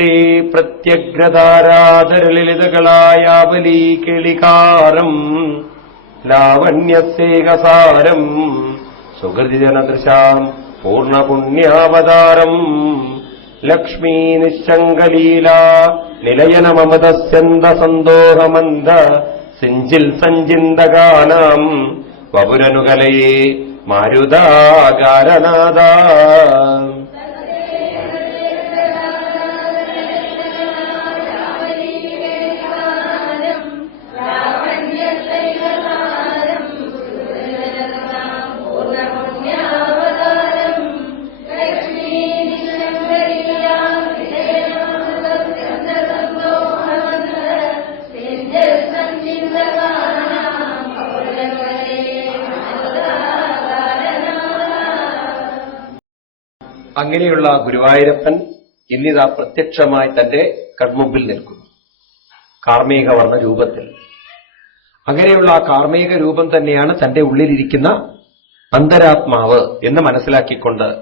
തേ പ്രത്യഗ്രതാരാധരലളിതകളായാവലീ കേളികാരം ലാവണ്യസേകസാരം സുഹൃതിജനദൃശാം പൂർണപുണ്യാവതാരം ലക്ഷ്മീ നിശങ്കലീല സന്തോഹമന്ദ സിഞ്ചിൽ സഞ്ചിന്തകാനാം വപുരനുകലയേ മാരുതാകാരനാഥ അങ്ങനെയുള്ള ഗുരുവായൂരപ്പൻ ഇന്നിതാ പ്രത്യക്ഷമായി തന്റെ കൺമുമ്പിൽ നിൽക്കുന്നു. കാർമേക വർണ രൂപത്തിൽ. അങ്ങനെയുള്ള ആ കാർമേക രൂപം തന്നെയാണ് തന്റെ ഉള്ളിലിരിക്കുന്ന അന്തരാത്മാവ് എന്ന് മനസ്സിലാക്കിക്കൊണ്ട്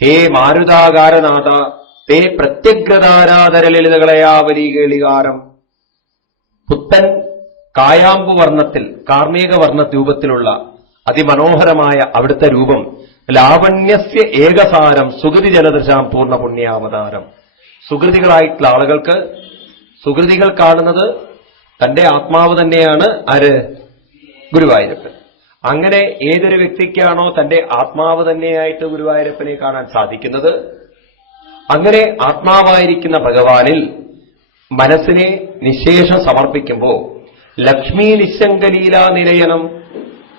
ഹേ മാരുതാകാരനാഥ തേ പ്രത്യഗ്രതാരാധരലളിതകളയാവലി കേളികാരം. പുത്തൻ കായാമ്പു വർണത്തിൽ കാർമിക വർണ രൂപത്തിലുള്ള അതിമനോഹരമായ അവിടുത്തെ രൂപം ലാവണ്യസ്യ ഏകസാരം സുഗതി ജലദൃശാം പൂർണ പുണ്യാവതാരം സുഹൃതികളായിട്ടുള്ള ആളുകൾക്ക് സുഹൃതികൾ കാണുന്നത് തന്റെ ആത്മാവ് തന്നെയാണ് ആര്? ഗുരുവായൂരപ്പൻ. അങ്ങനെ ഏതൊരു വ്യക്തിക്കാണോ തന്റെ ആത്മാവ് തന്നെയായിട്ട് ഗുരുവായൂരപ്പനെ കാണാൻ സാധിക്കുന്നത്? അങ്ങനെ ആത്മാവായിരിക്കുന്ന ഭഗവാനിൽ മനസ്സിനെ നിശേഷം സമർപ്പിക്കുമ്പോൾ ലക്ഷ്മി നിശങ്കലീല നിലയനം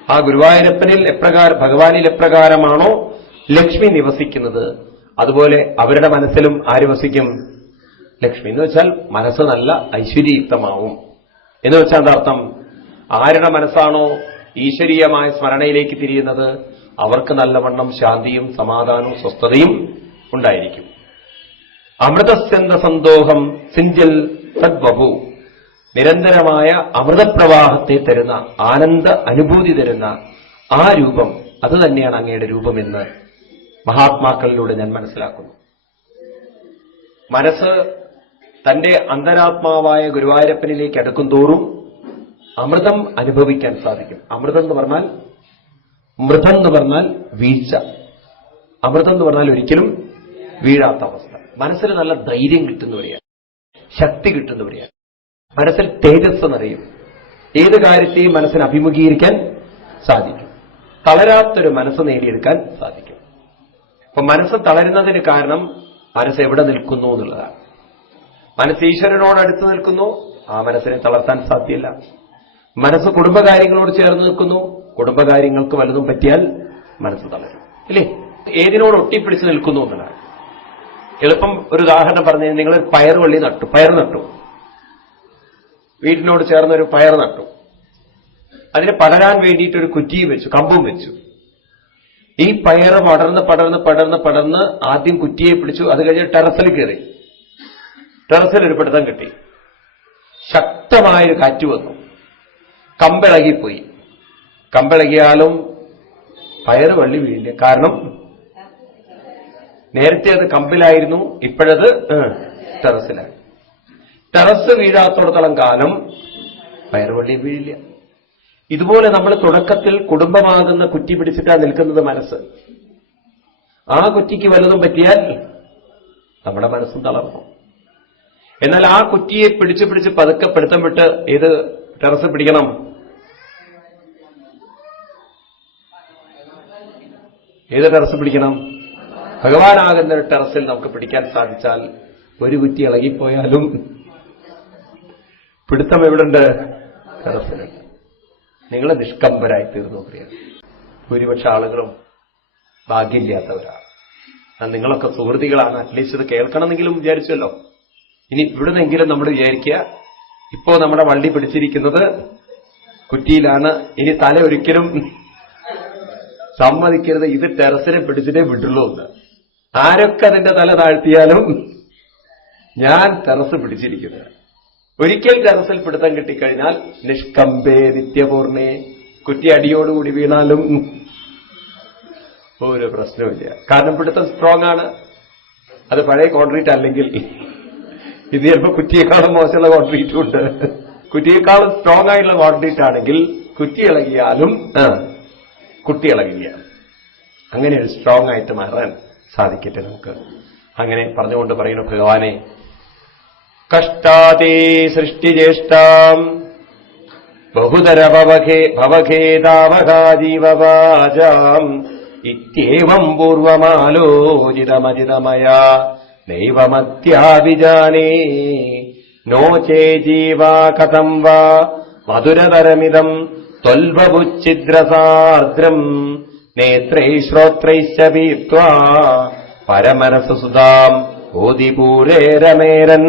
ആ ഗുരുവായൂരപ്പനിൽ എപ്രകാരം ഭഗവാനിൽ എപ്രകാരമാണോ ലക്ഷ്മി നിവസിക്കുന്നത്? അതുപോലെ അവരുടെ മനസ്സിലും ആര് വസിക്കും? ലക്ഷ്മി എന്ന് വെച്ചാൽ മനസ്സ് നല്ല ഐശ്വര്യയുക്തമാവും. എന്ന് വെച്ചാൽ എന്താർത്ഥം ആരുടെ മനസ്സാണോ ഈശ്വരീയമായ സ്മരണയിലേക്ക് തിരിയുന്നത് അവർക്ക് നല്ലവണ്ണം ശാന്തിയും സമാധാനവും സ്വസ്ഥതയും ഉണ്ടായിരിക്കും. അമൃതസ്യന്ത സന്തോഷം സിഞ്ചൽ സദ്വഭു നിരന്തരമായ അമൃതപ്രവാഹത്തെ തരുന്ന ആനന്ദ അനുഭൂതി തരുന്ന ആ രൂപം അത് തന്നെയാണ് അങ്ങയുടെ രൂപമെന്ന് മഹാത്മാക്കളിലൂടെ ഞാൻ മനസ്സിലാക്കുന്നു. മനസ്സ് തന്റെ അന്തരാത്മാവായ ഗുരുവായൂരപ്പനിലേക്ക് അടുക്കും തോറും അമൃതം അനുഭവിക്കാൻ സാധിക്കും. അമൃതം എന്ന് പറഞ്ഞാൽ മൃതം എന്ന് പറഞ്ഞാൽ വീഴ്ച. അമൃതം എന്ന് പറഞ്ഞാൽ ഒരിക്കലും വീഴാത്ത അവസ്ഥ. മനസ്സിന് നല്ല ധൈര്യം കിട്ടുന്നവരെയാണ്. ശക്തി കിട്ടുന്നവരെയാണ്. മനസ്സിൽ തേജസ് നിറയും ഏത് കാര്യത്തെയും മനസ്സിന് അഭിമുഖീകരിക്കാൻ സാധിക്കും? തളരാത്തൊരു മനസ്സ് നേടിയെടുക്കാൻ സാധിക്കും. അപ്പൊ മനസ്സ് തളരുന്നതിന് കാരണം മനസ്സ് എവിടെ നിൽക്കുന്നു എന്നുള്ളതാണ്. മനസ്സ് ഈശ്വരനോട് അടുത്ത് നിൽക്കുന്നു ആ മനസ്സിനെ തളർത്താൻ സാധ്യല്ല. മനസ്സ് കുടുംബകാര്യങ്ങളോട് ചേർന്ന് നിൽക്കുന്നു കുടുംബകാര്യങ്ങൾക്ക് വലുതും പറ്റിയാൽ മനസ്സ് തളരും. ഇല്ലേ? ഏതിനോട് ഒട്ടിപ്പിടിച്ച് നിൽക്കുന്നു എന്നുള്ളതാണ്. എളുപ്പം ഒരു ഉദാഹരണം പറഞ്ഞു നിങ്ങൾ പയർ വള്ളി നട്ടു പയർ നട്ടു. വീട്ടിനോട് ചേർന്നൊരു പയർ നട്ടു. അതിന് പടരാൻ വേണ്ടിയിട്ട് ഒരു കുറ്റിയും വെച്ചു കമ്പും വെച്ചു. ഈ പയർ പടർന്ന് പടർന്ന് പടർന്ന് പടർന്ന് ആദ്യം കുറ്റിയെ പിടിച്ചു അത് കഴിഞ്ഞ് ടെറസിൽ കയറി. ടെറസിൽ ഒരു പിടുത്തം കിട്ടി. ശക്തമായൊരു കാറ്റ് വന്നു. കമ്പിളകിപ്പോയി. കമ്പിളകിയാലും പയർ വള്ളി വീഴില്ല. കാരണം നേരത്തെ അത് കമ്പിലായിരുന്നു ഇപ്പോഴത് ടെറസിലാണ് ടെറസ് വീഴാത്തടത്തോളം കാലം പയറുവള്ളി വീഴില്ല. ഇതുപോലെ നമ്മൾ തുടക്കത്തിൽ കുടുംബമാകുന്ന കുറ്റി പിടിച്ചിട്ടാണ് നിൽക്കുന്നത് മനസ്സ്. ആ കുറ്റിക്ക് വലുതും പറ്റിയാൽ നമ്മുടെ മനസ്സും തളർന്നു എന്നാൽ ആ കുറ്റിയെ പിടിച്ച് പിടിച്ച് പതുക്കെ പിടുത്തം വിട്ട് ഏത് ടെറസ് പിടിക്കണം? ഏത് ടെറസ് പിടിക്കണം? ഭഗവാനാകുന്ന ടെറസിൽ നമുക്ക് പിടിക്കാൻ സാധിച്ചാൽ ഒരു കുറ്റി ഇളകിപ്പോയാലും പിടുത്തം എവിടുണ്ട്? ടെറസിലുണ്ട് നിങ്ങൾ നിഷ്കമ്പരായി തീർന്നു പ്രിയ. ഭൂരിപക്ഷ ആളുകളും ഭാഗ്യമില്ലാത്തവരാണ്. നിങ്ങളൊക്കെ സുഹൃത്തികളാണ്. അറ്റ്ലീസ്റ്റ് ഇത് കേൾക്കണമെങ്കിലും വിചാരിച്ചല്ലോ. ഇനി ഇവിടുന്നെങ്കിലും നമ്മൾ വിചാരിക്കുക ഇപ്പോ നമ്മുടെ വള്ളി പിടിച്ചിരിക്കുന്നത് കുറ്റിയിലാണ്. ഇനി തല ഒരിക്കലും സമ്മതിക്കരുത്. ഇത് ടെറസിനെ പിടിച്ചിട്ടേ വിടുള്ളൂ എന്ന്. ആരൊക്കെ അതിന്റെ തല താഴ്ത്തിയാലും ഞാൻ ടെറസ് പിടിച്ചിരിക്കുന്നത്. ഒരിക്കൽ ടെറസിൽ പിടുത്തം കിട്ടിക്കഴിഞ്ഞാൽ നിഷ്കമ്പേ നിത്യപൂർണേ. കുറ്റി അടിയോടുകൂടി വീണാലും ഒരു പ്രശ്നവുമില്ല. കാരണം പിടുത്തം സ്ട്രോങ് ആണ്. അത് പഴയ കോൺക്രീറ്റ് അല്ലെങ്കിൽ ഇത് ചിലപ്പോ കുറ്റിയേക്കാളും മോശമുള്ള കോൺക്രീറ്റും ഉണ്ട്. കുറ്റിയേക്കാളും സ്ട്രോങ് ആയിട്ടുള്ള കോൺക്രീറ്റ് ആണെങ്കിൽ കുറ്റി ഇളകിയാലും കുട്ടി ഇളകില്ല. അങ്ങനെ ഒരു സ്ട്രോങ് ആയിട്ട് മാറാൻ സാധിക്കട്ടെ നമുക്ക്. അങ്ങനെ പറഞ്ഞുകൊണ്ട് പറയുന്നു ഭഗവാനെ കഷ്ടാതേ സൃഷ്ടിജ്യേഷ്ഠാം ബഹുതര ഭവഖേ ഭവഖേതാവകാജീവവാചാം ഇത്യേവം പൂർവമാലോചിതമജിതമയാ നൈവമത്യാഭിജാനേ നോ ചേ ജീവാ കഥം വാ മധുരതരമിതം ത്വൽബുച്ഛിദ്രസാർദ്രം നേത്രൈ ശ്രോത്രൈശ്ച പീത്വാ പരമരസസുതാം ഓതിപൂരേരമേരൻ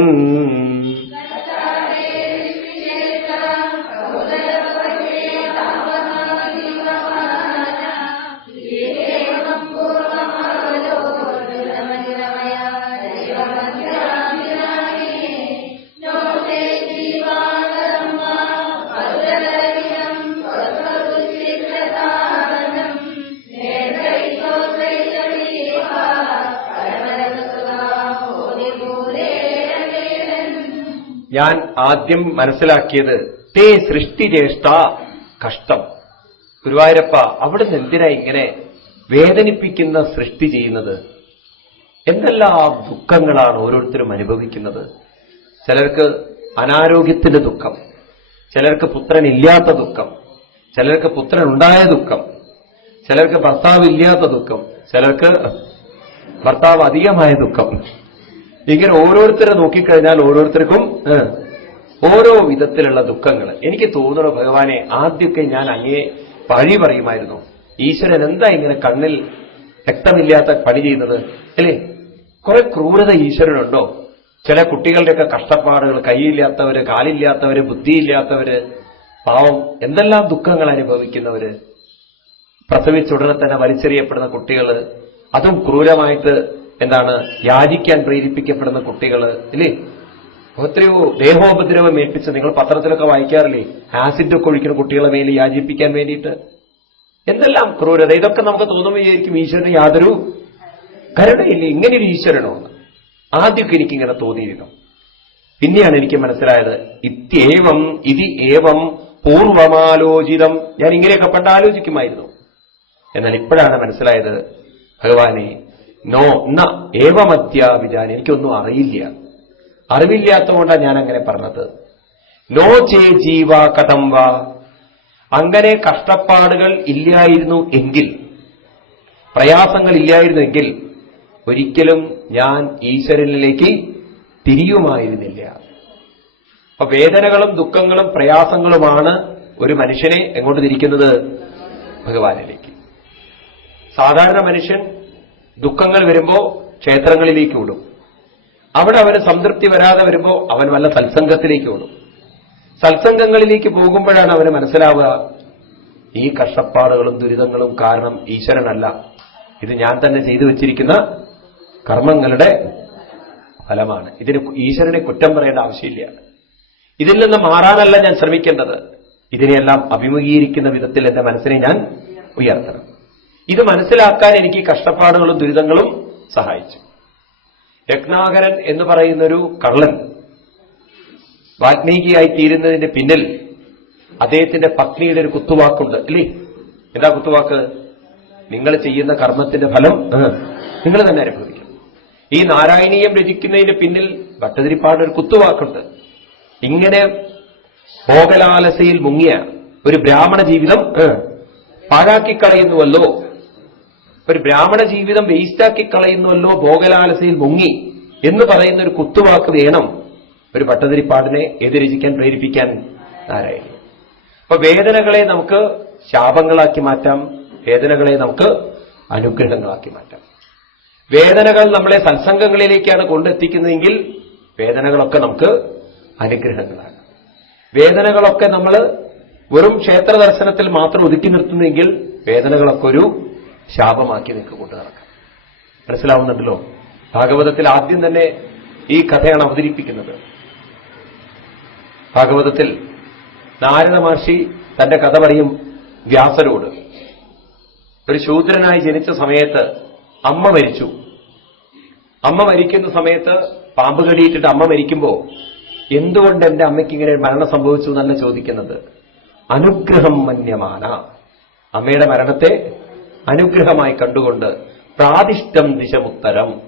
ഞാൻ ആദ്യം മനസ്സിലാക്കിയത് തേ സൃഷ്ടിജ്യേഷ്ഠ കഷ്ടം. ഗുരുവായൂരപ്പ അവിടുന്ന് എന്തിനാ ഇങ്ങനെ വേദനിപ്പിക്കുന്ന സൃഷ്ടി ചെയ്യുന്നത്? എന്തെല്ലാം ദുഃഖങ്ങളാണ് ഓരോരുത്തരും അനുഭവിക്കുന്നത്? ചിലർക്ക് അനാരോഗ്യത്തിന്റെ ദുഃഖം ചിലർക്ക് പുത്രൻ ഇല്ലാത്ത ദുഃഖം ചിലർക്ക് പുത്രൻ ഉണ്ടായ ദുഃഖം ചിലർക്ക് ഭർത്താവ് ഇല്ലാത്ത ദുഃഖം ചിലർക്ക് ഭർത്താവ് അധികമായ ദുഃഖം. ഇങ്ങനെ ഓരോരുത്തരെ നോക്കിക്കഴിഞ്ഞാൽ ഓരോരുത്തർക്കും ഓരോ വിധത്തിലുള്ള ദുഃഖങ്ങൾ. എനിക്ക് തോന്നുന്നു ഭഗവാനെ ആദ്യമൊക്കെ ഞാൻ അങ്ങേ പഴി പറയുമായിരുന്നു. ഈശ്വരൻ എന്താ ഇങ്ങനെ കണ്ണിൽ രക്തമില്ലാത്ത പണി ചെയ്യുന്നത്? അല്ലേ? കുറെ ക്രൂരത ഈശ്വരനുണ്ടോ? ചില കുട്ടികളുടെയൊക്കെ കഷ്ടപ്പാടുകൾ കൈയില്ലാത്തവര് കാലില്ലാത്തവര് ബുദ്ധിയില്ലാത്തവര് പാവം എന്തെല്ലാം ദുഃഖങ്ങൾ അനുഭവിക്കുന്നവര്? പ്രസവിച്ചുടനെ തന്നെ വലിച്ചെറിയപ്പെടുന്ന കുട്ടികൾ അതും ക്രൂരമായിട്ട് എന്താണ്? യാചിക്കാൻ പ്രേരിപ്പിക്കപ്പെടുന്ന കുട്ടികൾ ഇല്ലേ? എത്രയോ ദേഹോപദ്രവം ഏൽപ്പിച്ച് നിങ്ങൾ പത്രത്തിലൊക്കെ വായിക്കാറില്ലേ? ആസിഡ് ഒക്കെ ഒഴിക്കുന്ന കുട്ടികളെ മേലെ യാചിപ്പിക്കാൻ വേണ്ടിയിട്ട്. എന്തെല്ലാം ക്രൂരത? ഇതൊക്കെ നമുക്ക് തോന്നുമ്പോൾ വിചാരിക്കും ഈശ്വരന് യാതൊരു കരുണയില്ല. ഇങ്ങനെ ഒരു ഈശ്വരനോ? ആദ്യമൊക്കെ എനിക്കിങ്ങനെ തോന്നിയിരുന്നു. പിന്നെയാണ് എനിക്ക് മനസ്സിലായത് ഇത്യേവം ഇതി ഏവം പൂർവമാലോചിതം. ഞാൻ ഇങ്ങനെയൊക്കെ പണ്ട് ആലോചിക്കുമായിരുന്നു. എന്നാൽ ഇപ്പോഴാണ് മനസ്സിലായത് ഭഗവാനെ നോ ന. ഏവമത്യാവിജാൻ എനിക്കൊന്നും അറിയില്ല. അറിവില്ലാത്തതുകൊണ്ടാണ് ഞാൻ അങ്ങനെ പറഞ്ഞത്. നോ ചേ ജീവ കഥം വാ. അങ്ങനെ കഷ്ടപ്പാടുകൾ ഇല്ലായിരുന്നു എങ്കിൽ പ്രയാസങ്ങൾ ഇല്ലായിരുന്നെങ്കിൽ ഒരിക്കലും ഞാൻ ഈശ്വരനിലേക്ക് തിരിയുമായിരുന്നില്ല. അപ്പൊ വേദനകളും ദുഃഖങ്ങളും പ്രയാസങ്ങളുമാണ് ഒരു മനുഷ്യനെ എങ്ങോട്ട് തിരിക്കുന്നത്? ഭഗവാനിലേക്ക്. സാധാരണ മനുഷ്യൻ ദുഃഖങ്ങൾ വരുമ്പോ ക്ഷേത്രങ്ങളിലേക്ക് ഓടും. അവിടെ അവന് സംതൃപ്തി വരാതെ വരുമ്പോ അവൻ വല്ല സത്സംഗത്തിലേക്ക് ഓടും. സത്സംഗങ്ങളിലേക്ക് പോകുമ്പോഴാണ് അവന് മനസ്സിലാവുക ഈ കഷ്ടപ്പാടുകളും ദുരിതങ്ങളും കാരണം ഈശ്വരനല്ല. ഇത് ഞാൻ തന്നെ ചെയ്തു വെച്ചിരിക്കുന്ന കർമ്മങ്ങളുടെ ഫലമാണ്. ഇതിന് ഈശ്വരനെ കുറ്റം പറയേണ്ട ആവശ്യമില്ല. ഇതിൽ നിന്ന് മാറാനല്ല ഞാൻ ശ്രമിക്കേണ്ടത്. ഇതിനെയെല്ലാം അഭിമുഖീകരിക്കുന്ന വിധത്തിൽ എന്റെ മനസ്സിനെ ഞാൻ ഉയർത്തണം. ഇത് മനസ്സിലാക്കാൻ എനിക്ക് കഷ്ടപ്പാടുകളും ദുരിതങ്ങളും സഹായിച്ചു. രത്നാകരൻ എന്ന് പറയുന്നൊരു കള്ളൻ വാൽമീകിയായി തീരുന്നതിന്റെ പിന്നിൽ അദ്ദേഹത്തിന്റെ പത്നിയുടെ ഒരു കുത്തുവാക്കുണ്ട്. അല്ലേ? എന്താ കുത്തുവാക്ക്? നിങ്ങൾ ചെയ്യുന്ന കർമ്മത്തിന്റെ ഫലം നിങ്ങൾ തന്നെ അനുഭവിക്കും ഈ നാരായണീയം രചിക്കുന്നതിന് പിന്നിൽ ഭട്ടതിരിപ്പാട് ഒരു കുത്തുവാക്കുണ്ട്. ഇങ്ങനെ ഭോഗലാലസയിൽ മുങ്ങിയ ഒരു ബ്രാഹ്മണ ജീവിതം പാഴാക്കിക്കളയുന്നുവല്ലോ. ഒരു ബ്രാഹ്മണ ജീവിതം വേസ്റ്റാക്കി കളയുന്നുവല്ലോ ഭോഗലാലസയിൽ മുങ്ങി എന്ന് പറയുന്ന ഒരു കുത്തുവാക്ക് വേണം ഒരു പട്ടതിരിപ്പാടിനെ എതിരചിക്കാൻ പ്രേരിപ്പിക്കാൻ നാരായണി അപ്പൊ വേദനകളെ നമുക്ക് ശാപങ്ങളാക്കി മാറ്റാം വേദനകളെ നമുക്ക് അനുഗ്രഹങ്ങളാക്കി മാറ്റാം. വേദനകൾ നമ്മളെ സത്സംഗങ്ങളിലേക്കാണ് കൊണ്ടെത്തിക്കുന്നതെങ്കിൽ വേദനകളൊക്കെ നമുക്ക് അനുഗ്രഹങ്ങളാണ്. വേദനകളൊക്കെ നമ്മൾ വെറും ക്ഷേത്ര ദർശനത്തിൽ മാത്രം ഒതുക്കി നിർത്തുന്നെങ്കിൽ വേദനകളൊക്കെ ഒരു ശാപമാക്കി നിങ്ങൾക്ക് കൊണ്ടു നടക്കാം. മനസ്സിലാവുന്നുണ്ടല്ലോ? ഭാഗവതത്തിൽ ആദ്യം തന്നെ ഈ കഥയാണ് അവതരിപ്പിക്കുന്നത്. ഭാഗവതത്തിൽ നാരദ മഹർഷി തന്റെ കഥ പറയും വ്യാസരോട്. ഒരു ശൂദ്രനായി ജനിച്ച സമയത്ത് അമ്മ മരിച്ചു. അമ്മ മരിക്കുന്ന സമയത്ത് പാമ്പ് കടിയിട്ടിട്ട് അമ്മ മരിക്കുമ്പോ എന്തുകൊണ്ട് എന്റെ അമ്മയ്ക്ക് ഇങ്ങനെ മരണം സംഭവിച്ചു എന്നല്ല ചോദിക്കുന്നത്? അനുഗ്രഹം മന്യമാന. അമ്മയുടെ മരണത്തെ അനുഗ്രഹമായി കണ്ടുകൊണ്ട് പ്രാതിഷ്ഠം ദിശമുത്തരം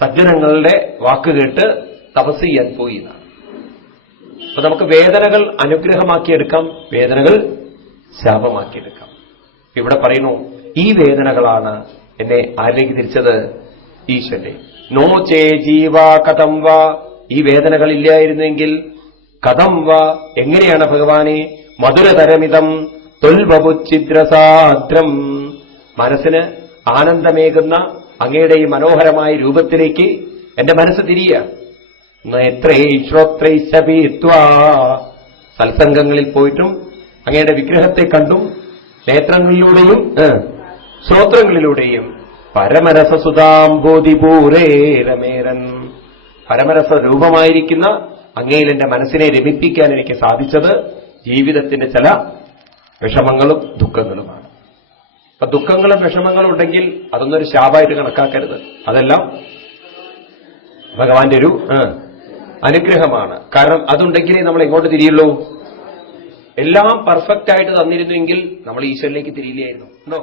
സജ്ജനങ്ങളുടെ വാക്കുകേട്ട് തപസ് ചെയ്യാൻ പോയി എന്നാണ്. അപ്പൊ നമുക്ക് വേദനകൾ അനുഗ്രഹമാക്കിയെടുക്കാം വേദനകൾ ശാപമാക്കിയെടുക്കാം. ഇവിടെ പറയുന്നു ഈ വേദനകളാണ് എന്നെ ആരിലേക്ക് തിരിച്ചത്? ഈശ്വരനെ നോ ചേ ജീവ കഥം വാ. ഈ വേദനകൾ ഇല്ലായിരുന്നെങ്കിൽ കഥം വാ. എങ്ങനെയാണ് ഭഗവാനെ? മധുരതരമിതം തൊൽബുഛിദ്രസാദ്രം മനസ്സിന് ആനന്ദമേകുന്ന അങ്ങയുടെ ഈ മനോഹരമായ രൂപത്തിലേക്ക് എന്റെ മനസ്സ് തിരിയ. നേത്രൈ ശ്രോത്രൈശപീത്വാ സത്സംഗങ്ങളിൽ പോയിട്ടും അങ്ങയുടെ വിഗ്രഹത്തെ കണ്ടും നേത്രങ്ങളിലൂടെയും ശ്രോത്രങ്ങളിലൂടെയും പരമരസസുതാംബോധിപൂരേ രമേരൻ. പരമരസ രൂപമായിരിക്കുന്ന അങ്ങയിൽ എന്റെ മനസ്സിനെ രമിപ്പിക്കാൻ എനിക്ക് സാധിച്ചത് ജീവിതത്തിന്റെ ചില വിഷമങ്ങളും ദുഃഖങ്ങളുമാണ്. അപ്പൊ ദുഃഖങ്ങളും വിഷമങ്ങളും ഉണ്ടെങ്കിൽ അതൊന്നൊരു ഒരു ശാപമായിട്ട് കണക്കാക്കരുത്. അതെല്ലാം ഭഗവാന്റെ ഒരു അനുഗ്രഹമാണ്. കാരണം അതുണ്ടെങ്കിലേ നമ്മൾ എങ്ങോട്ട് തിരിയുള്ളൂ? എല്ലാം പെർഫെക്റ്റ് ആയിട്ട് തന്നിരുന്നുവെങ്കിൽ നമ്മൾ ഈശ്വരനിലേക്ക് തിരിയില്ലായിരുന്നു ഉണ്ടോ?